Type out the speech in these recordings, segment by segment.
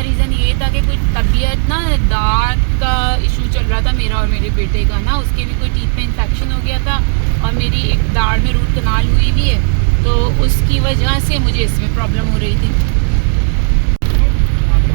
का रीज़न ये था कि कुछ तबीयत ना, दांत का इशू चल रहा था मेरा और मेरे बेटे का ना, उसके भी कोई टीथ में इन्फेक्शन हो गया था और मेरी एक दाढ़ में रूट कनाल हुई भी है, तो उसकी वजह से मुझे इसमें प्रॉब्लम हो रही थी।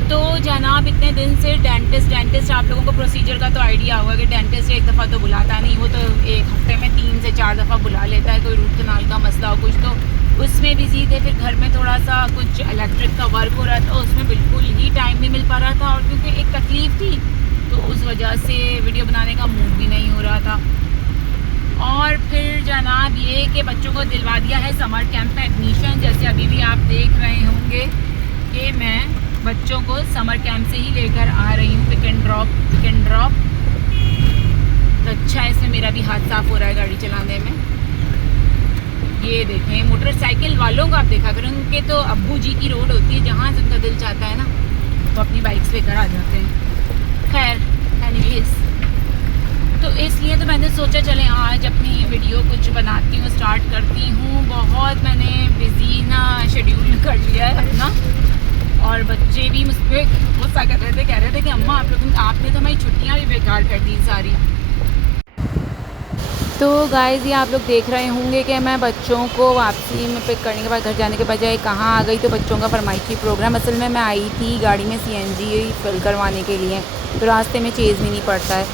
तो जनाब इतने दिन से डेंटिस्ट आप लोगों को प्रोसीजर का तो आइडिया होगा कि डेंटिस्ट एक दफ़ा तो बुलाता नहीं, वो तो एक हफ्ते में 3 से 4 दफ़ा बुला लेता है, कोई रूट कनाल का मसला हो कुछ तो उसमें बिजी थे। फिर घर में थोड़ा सा कुछ इलेक्ट्रिक का वर्क हो रहा था, उसमें बिल्कुल ही टाइम नहीं मिल पा रहा था, और क्योंकि एक तकलीफ़ थी तो उस वजह से वीडियो बनाने का मूड भी नहीं हो रहा था। और फिर जनाब ये कि बच्चों को दिलवा दिया है समर कैंप में एडमिशन, जैसे अभी भी आप देख रहे होंगे कि मैं बच्चों को समर कैंप से ही लेकर आ रही हूँ, पिक एंड ड्रॉप। तो अच्छा है, इसमें मेरा भी हाथ साफ हो रहा है गाड़ी चलाने में। ये देखें, मोटरसाइकिल वालों को आप देखा करें, उनके तो अब्बू जी की रोड होती है, जहाँ से उनका दिल चाहता है ना वो अपनी बाइक्स लेकर आ जाते हैं। खैर एनीवेज, तो इसलिए तो मैंने सोचा चले आज अपनी वीडियो कुछ बनाती हूँ, स्टार्ट करती हूँ। बहुत मैंने बिजी ना शेड्यूल कर लिया है अपना, और बच्चे भी मुझ पर गुस्सा कर रहे थे, कह रहे थे कि अम्मा आपने तो हमारी छुट्टियाँ भी बेकार कर दी सारी। तो गाइज़ ये आप लोग देख रहे होंगे कि मैं बच्चों को वापसी में पिक करने के बाद घर जाने के बजाय कहाँ आ गई, तो बच्चों का फरमाइशी प्रोग्राम, असल में मैं आई थी गाड़ी में CNG फिल करवाने के लिए, तो रास्ते में चेज़ भी नहीं पड़ता है,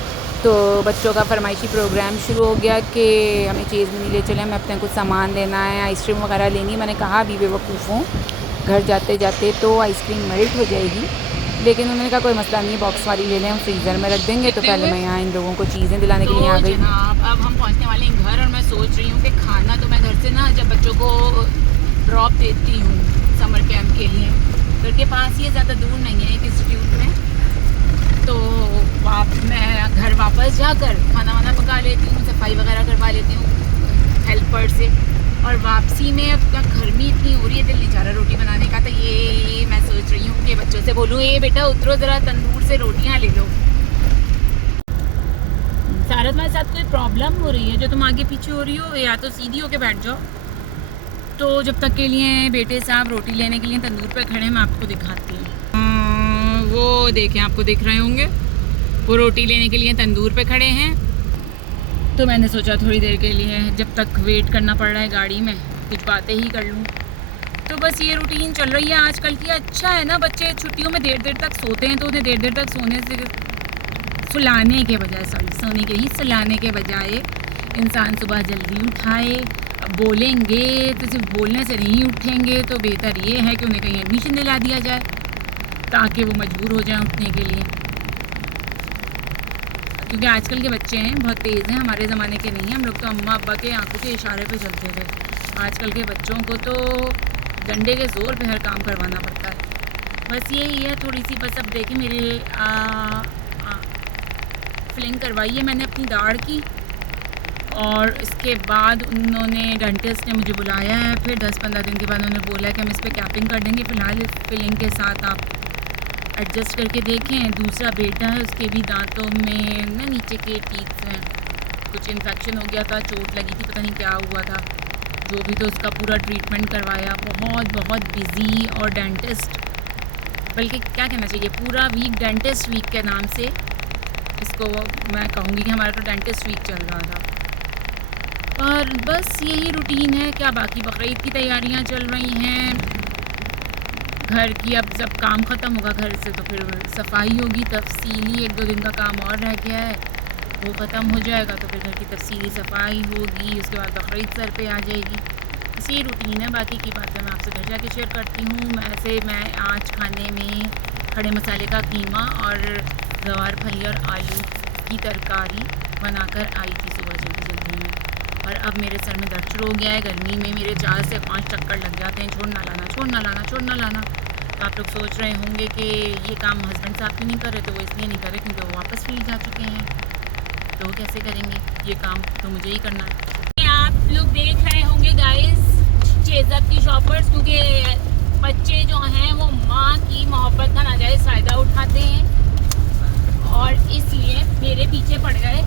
तो बच्चों का फरमाइशी प्रोग्राम शुरू हो गया कि हमें चेज़ भी नहीं ले चले, हमें अपने कुछ सामान लेना है, आइसक्रीम वगैरह लेनी है। मैंने कहा अभी बेवकूफ़ हूँ, घर जाते जाते तो आइसक्रीम मेल्ट हो जाएगी, लेकिन उन्होंने कहा कोई मसला नहीं है, बॉक्स वाली ले लें, हम फ्रीज़र में रख देंगे। तो पहले मैं यहाँ इन लोगों को चीज़ें दिलाने के लिए आ गई। अब हम पहुँचने वाले हैं घर, और मैं सोच रही हूँ कि खाना तो मैं घर से ना जब बच्चों को ड्रॉप देती हूँ समर कैंप के लिए, घर के पास ही, ज़्यादा दूर नहीं है एक इंस्टीट्यूट में, तो मैं घर वापस जाकर खाना वाना पका लेती हूँ, सफाई वगैरह करवा लेती हूँ हेल्पर से, और वापसी में अब क्या गर्मी इतनी हो रही है, दिल नहीं चाह रहा रोटी बनाने का, तो ये मैं सोच रही हूँ कि बच्चों से बोलूँ ये बेटा उतरो ज़रा तंदूर से रोटियाँ ले लो। सारा तुम्हारे साथ कोई प्रॉब्लम हो रही है जो तुम आगे पीछे हो रही हो, या तो सीधी होके बैठ जाओ। तो जब तक के लिए बेटे साहब रोटी लेने के लिए तंदूर पे खड़े हैं, मैं आपको दिखाती हूँ। वो देखें, आपको दिख रहे होंगे, वो रोटी लेने के लिए तंदूर पे खड़े हैं। तो मैंने सोचा थोड़ी देर के लिए जब तक वेट करना पड़ रहा है गाड़ी में, कुछ बातें ही कर लूँ। तो बस ये रूटीन चल रही है आजकल की। अच्छा है ना, बच्चे छुट्टियों में देर देर तक सोते हैं, तो उन्हें देर देर तक सोने के बजाय इंसान सुबह जल्दी उठाए। बोलेंगे तो सिर्फ बोलने से नहीं उठेंगे, तो बेहतर ये है कि उन्हें कहीं एडमिशन दिला दिया जाए ताकि वो मजबूर हो जाएं उठने के लिए, क्योंकि आजकल के बच्चे हैं बहुत तेज़ हैं, हमारे ज़माने के नहीं हैं। हम लोग तो अम्मा अब्बा के आंखों के इशारे पे चलते थे। आजकल के बच्चों को तो डंडे के ज़ोर पे हर काम करवाना पड़ता है। बस यही है थोड़ी सी, बस अब देखिए मेरे फिलिंग करवाई है मैंने अपनी दाढ़ की, और इसके बाद उन्होंने डेंटिस्ट ने मुझे बुलाया है, फिर 10-15 दिन के बाद उन्होंने बोला है कि हम इस पर कैपिंग कर देंगे, फ़िलहाल इस फिलिंग के साथ आप एडजस्ट करके देखें। दूसरा बेटा है, उसके भी दांतों में ना नीचे के टीथ में कुछ इन्फेक्शन हो गया था, चोट लगी थी, पता नहीं क्या हुआ था, जो भी, तो उसका पूरा ट्रीटमेंट करवाया। बहुत बिज़ी, और डेंटिस्ट, बल्कि क्या कहना चाहिए, पूरा वीक डेंटिस्ट वीक के नाम से इसको मैं कहूँगी कि हमारा तो डेंटिस्ट वीक चल रहा था। और बस यही रूटीन है क्या, बाकी बकरीद की तैयारियाँ चल रही हैं घर की। अब जब काम ख़त्म होगा घर से तो फिर सफाई होगी तफसीली, 1-2 दिन का काम और रह गया है, वो ख़त्म हो जाएगा तो फिर घर की तफसीली सफाई होगी, उसके बाद बकरीद सर पे आ जाएगी। इसी रूटीन है, बाकी की बातें मैं आपसे घर जाके शेयर करती हूँ। मैं आज खाने में खड़े मसाले का कीमा और गवार फली और आलू की तरकारी बनाकर आई थी सुबह जल्दी में, और अब मेरे सर में दर्द शुरू हो गया है। गर्मी में मेरे 4 से 5 चक्कर लग जाते हैं, छोड़ना लाना। तो आप लोग सोच रहे होंगे कि ये काम हस्बैंड साहब क्यों नहीं कर रहे, तो वो इसलिए नहीं कर रहे क्योंकि वो वापस फील्ड जा चुके हैं, तो वो कैसे करेंगे ये काम, तो मुझे ही करना है। आप लोग देख रहे होंगे गाइस चेज़अप की शॉपर्स, क्योंकि बच्चे जो हैं वो माँ की मोहब्बत का नाजायज़ फ़ायदा उठाते हैं, और इसलिए मेरे पीछे पड़ गए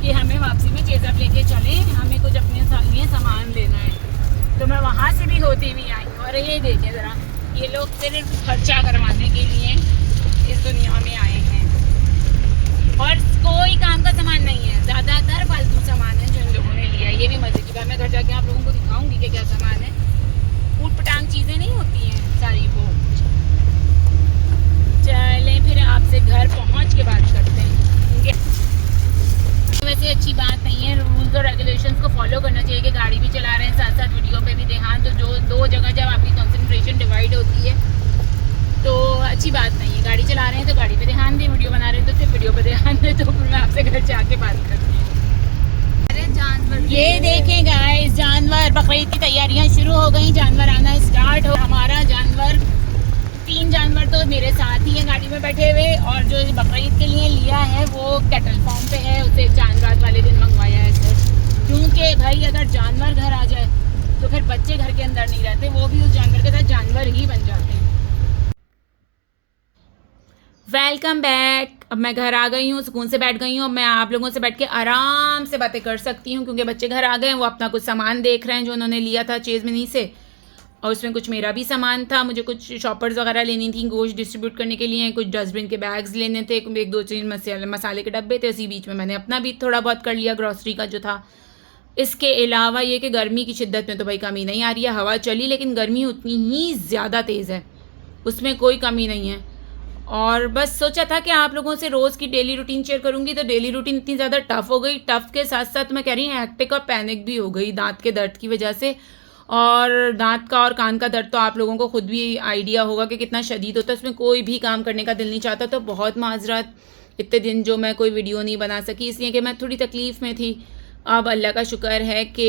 कि हमें वापसी में चेज़अप लेके चलें, हमें कुछ अपने लिए सामान लेना है। तो मैं वहाँ से भी होती हुई आई, और ये देखें ज़रा, ये लोग सिर्फ खर्चा करवाने के लिए इस दुनिया में आए हैं। और कोई काम का सामान नहीं है, ज़्यादातर फालतू सामान है जो इन लोगों ने लिया है। ये भी मजे की बात, मैं घर जाके आप लोगों को दिखाऊंगी कि क्या सामान है। ऊट पटांग चीज़ें नहीं होती हैं सारी वो। चलें फिर आपसे घर पहुंच के बात करते हैं। वैसे अच्छी बात नहीं है, रूल्स और रेगुलेशंस को फॉलो करना चाहिए कि गाड़ी भी चला रहे हैं साथ साथ वीडियो पे भी ध्यान। तो जो दो जगह जब आपकी कंसंट्रेशन डिवाइड होती है तो अच्छी बात नहीं है। गाड़ी चला रहे हैं तो गाड़ी पे ध्यान दें, वीडियो बना रहे हैं तो सिर्फ वीडियो पे ध्यान दें। तो फिर मैं आपसे घर जाके बात करती हूँ। अरे जानवर, ये देखें गाइस, जानवर, बकरीद की तैयारियाँ शुरू हो गई, जानवर आना स्टार्ट हो। हमारा जानवर, 3 जानवर तो मेरे साथ ही हैं गाड़ी में बैठे हुए, और जो बकरीद के लिए लिया है वो कैटल फार्म पे है, उसे चांद रात वाले दिन मंगवाया है सर। क्योंकि भाई अगर जानवर घर आ जाए तो फिर बच्चे घर के अंदर नहीं रहते, वो भी उस जानवर के साथ जानवर ही बन जाते हैं। Welcome back. अब मैं घर आ गई हूँ, सुकून से बैठ गई हूँ। अब मैं आप लोगों से बैठ के आराम से बातें कर सकती हूँ क्योंकि बच्चे घर आ गए हैं। वो अपना कुछ सामान देख रहे हैं जो उन्होंने लिया था चेज़ मिनी से, और उसमें कुछ मेरा भी सामान था। मुझे कुछ शॉपर्स वगैरह लेनी थी गोश्त डिस्ट्रीब्यूट करने के लिए, कुछ डस्टबिन के बैग्स लेने थे, 1-2 मसाले के डब्बे थे। इसी बीच में मैंने अपना भी थोड़ा बहुत कर लिया ग्रॉसरी का जो था। इसके अलावा ये कि गर्मी की शिद्दत में तो भाई कमी नहीं आ रही है। हवा चली लेकिन गर्मी उतनी ही ज़्यादा तेज़ है, उसमें कोई कमी नहीं है। और बस सोचा था कि आप लोगों से रोज़ की डेली रूटीन शेयर करूंगी, तो डेली रूटीन इतनी ज़्यादा टफ हो गई। टफ के साथ साथ मैं कह रही हूँ हैक्टिक और पैनिक भी हो गई दांत के दर्द की वजह से। और दांत का और कान का दर्द तो आप लोगों को खुद भी आइडिया होगा कि कितना शदीद होता है, उसमें कोई भी काम करने का दिल नहीं चाहता। तो बहुत माजरत, इतने दिन जो मैं कोई वीडियो नहीं बना सकी इसलिए कि मैं थोड़ी तकलीफ़ में थी। अब अल्लाह का शुक्र है कि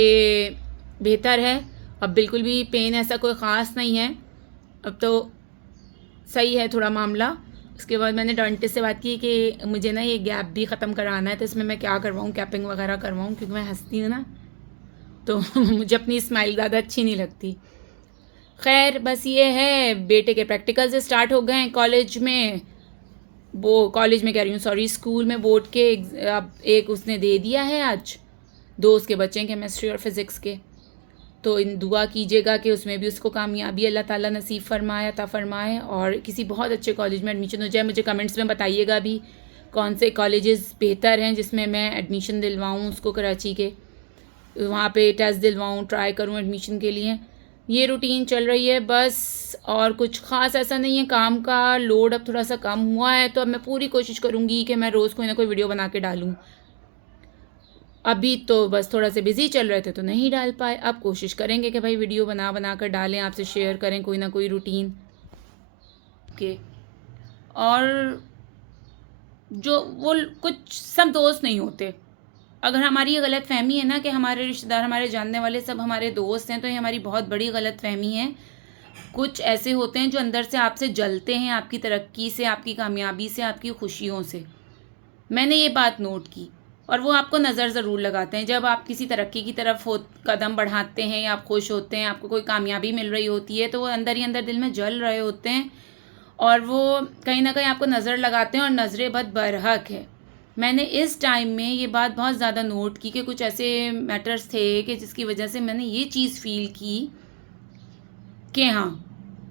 बेहतर है, अब बिल्कुल भी पेन ऐसा कोई ख़ास नहीं है, अब तो सही है थोड़ा मामला। उसके बाद मैंने डेंटिस्ट से बात की कि मुझे ना ये गैप भी ख़त्म कराना है, तो इसमें मैं क्या करवाऊँ, कैपिंग वगैरह करवाऊँ, क्योंकि मैं हंसती हूँ ना तो मुझे अपनी स्माइल ज़्यादा अच्छी नहीं लगती। खैर बस ये है, बेटे के प्रैक्टिकल्स स्टार्ट हो गए हैं कॉलेज में, वो कॉलेज में कह रही हूँ सॉरी, स्कूल में बोर्ड के अब एक उसने दे दिया है आज, 2 उसके बच्चे हैं केमिस्ट्री और फिज़िक्स के। तो इन दुआ कीजिएगा कि उसमें भी उसको कामयाबी अल्लाह ताला नसीब फरमाए, अता फरमाए, और किसी बहुत अच्छे कॉलेज में एडमिशन हो जाए। मुझे कमेंट्स में बताइएगा भी कौन से कॉलेजेस बेहतर हैं जिसमें मैं एडमिशन दिलवाऊँ उसको, कराची के वहाँ पे टेस्ट दिलवाऊँ, ट्राई करूँ एडमिशन के लिए। ये रूटीन चल रही है बस, और कुछ ख़ास ऐसा नहीं है। काम का लोड अब थोड़ा सा कम हुआ है, तो अब मैं पूरी कोशिश करूँगी कि मैं रोज़ कोई ना कोई वीडियो बना के डालूँ। अभी तो बस थोड़ा से बिज़ी चल रहे थे तो नहीं डाल पाए, अब कोशिश करेंगे कि भाई वीडियो बना कर डालें, आपसे शेयर करें कोई ना कोई रूटीन के। और जो वो कुछ सब दोस्त नहीं होते। अगर हमारी ये गलत फहमी है ना कि हमारे रिश्तेदार, हमारे जानने वाले सब हमारे दोस्त हैं, तो ये हमारी बहुत बड़ी गलत फहमी है। कुछ ऐसे होते हैं जो अंदर से आपसे जलते हैं, आपकी तरक्की से, आपकी कामयाबी से, आपकी खुशियों से। मैंने ये बात नोट की, और वो आपको नज़र ज़रूर लगाते हैं। जब आप किसी तरक्की की तरफ कदम बढ़ाते हैं या आप खुश होते हैं, आपको कोई कामयाबी मिल रही होती है, तो वो अंदर ही अंदर दिल में जल रहे होते हैं, और वो कहीं ना कहीं आपको नज़र लगाते हैं, और नज़रें बद बरहक है। मैंने इस टाइम में ये बात बहुत ज़्यादा नोट की कि कुछ ऐसे मैटर्स थे कि जिसकी वजह से मैंने ये चीज़ फ़ील की कि हाँ,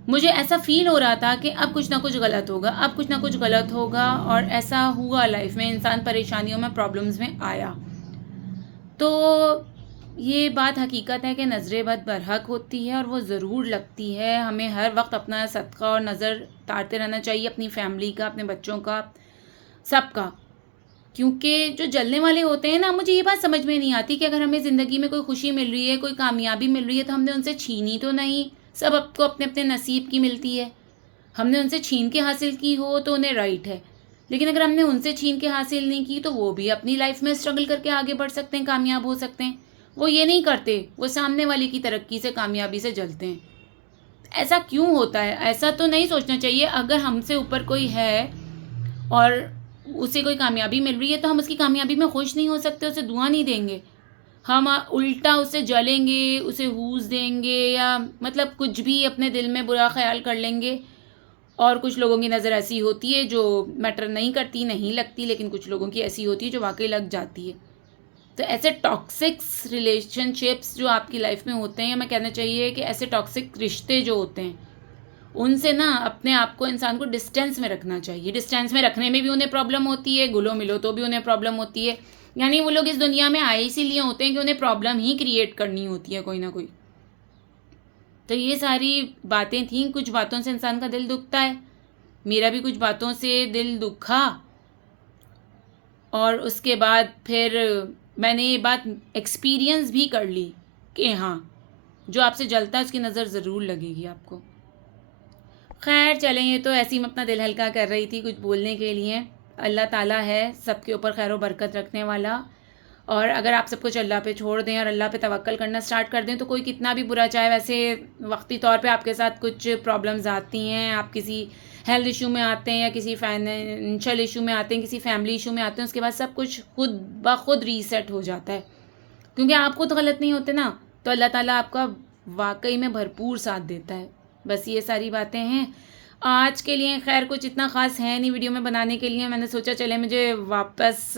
मुझे ऐसा फ़ील हो रहा था कि अब कुछ ना कुछ गलत होगा, अब कुछ ना कुछ गलत होगा, और ऐसा हुआ लाइफ में। इंसान परेशानियों में, प्रॉब्लम्स में आया। तो ये बात हकीकत है कि नज़रें बद बरहक होती है, और वो ज़रूर लगती है। हमें हर वक्त अपना सदका और नज़र तारते रहना चाहिए, अपनी फैमिली का, अपने बच्चों का, सबका। क्योंकि जो जलने वाले होते हैं ना, मुझे ये बात समझ में नहीं आती कि अगर हमें ज़िंदगी में कोई खुशी मिल रही है, कोई कामयाबी मिल रही है, तो हमने उनसे छीनी तो नहीं। सब आपको अपने अपने नसीब की मिलती है। हमने उनसे छीन के हासिल की हो तो उन्हें राइट है, लेकिन अगर हमने उनसे छीन के हासिल नहीं की तो वो भी अपनी लाइफ में स्ट्रगल करके आगे बढ़ सकते हैं, कामयाब हो सकते हैं। वो ये नहीं करते, वो सामने वाले की तरक्की से, कामयाबी से जलते हैं। ऐसा क्यों होता है? ऐसा तो नहीं सोचना चाहिए। अगर हमसे ऊपर कोई है और उसे कोई कामयाबी मिल रही है तो हम उसकी कामयाबी में खुश नहीं हो सकते, उसे दुआ नहीं देंगे। हम उल्टा उससे जलेंगे, उसे हूस देंगे, या मतलब कुछ भी अपने दिल में बुरा ख्याल कर लेंगे। और कुछ लोगों की नज़र ऐसी होती है जो मैटर नहीं करती, नहीं लगती, लेकिन कुछ लोगों की ऐसी होती है जो वाकई लग जाती है। तो ऐसे टॉक्सिक्स रिलेशनशिप्स जो आपकी लाइफ में होते हैं, या मैं कहना चाहिए कि ऐसे टॉक्सिक रिश्ते जो होते हैं, उनसे ना अपने आप को इंसान को डिस्टेंस में रखना चाहिए। डिस्टेंस में रखने में भी उन्हें प्रॉब्लम होती है, घुलो मिलो तो भी उन्हें प्रॉब्लम होती है। यानी वो लोग इस दुनिया में आए इसीलिए होते हैं कि उन्हें प्रॉब्लम ही क्रिएट करनी होती है कोई ना कोई। तो ये सारी बातें थीं, कुछ बातों से इंसान का दिल दुखता है। मेरा भी कुछ बातों से दिल दुखा, और उसके बाद फिर मैंने ये बात एक्सपीरियंस भी कर ली कि हाँ, जो आपसे जलता है उसकी नज़र ज़रूर लगेगी आपको। खैर चलें, ये तो ऐसे ही मैं अपना दिल हल्का कर रही थी कुछ बोलने के लिए। अल्लाह ताला है सबके ऊपर खैर व बरकत रखने वाला, और अगर आप सब कुछ अल्लाह पे छोड़ दें और अल्लाह पे तवक्कल करना स्टार्ट कर दें तो कोई कितना भी बुरा चाहे, वैसे वक्ती तौर पे आपके साथ कुछ प्रॉब्लम्स आती हैं, आप किसी हेल्थ इशू में आते हैं या किसी फाइनेंशियल इशू में आते हैं, किसी फैमिली इशू में आते हैं, उसके बाद सब कुछ खुद ब खुद रीसेट हो जाता है, क्योंकि आप खुद गलत नहीं होते ना, तो अल्लाह ताला आपका वाकई में भरपूर साथ देता है। बस ये सारी बातें हैं आज के लिए। खैर कुछ इतना ख़ास है नहीं वीडियो में बनाने के लिए, मैंने सोचा चले मुझे वापस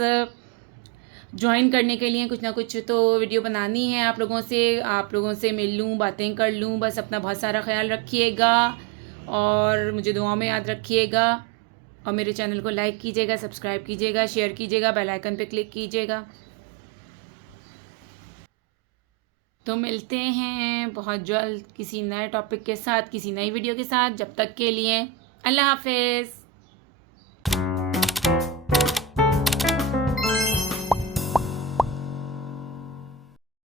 ज्वाइन करने के लिए कुछ ना कुछ तो वीडियो बनानी है, आप लोगों से मिल लूँ, बातें कर लूँ। बस अपना बहुत सारा ख्याल रखिएगा और मुझे दुआ में याद रखिएगा, और मेरे चैनल को लाइक कीजिएगा, सब्सक्राइब कीजिएगा, शेयर कीजिएगा, बेल आइकन पे क्लिक कीजिएगा। तो मिलते हैं बहुत जल्द किसी नए टॉपिक के साथ, किसी नई वीडियो के साथ। जब तक के लिए अल्लाह हाफिज़।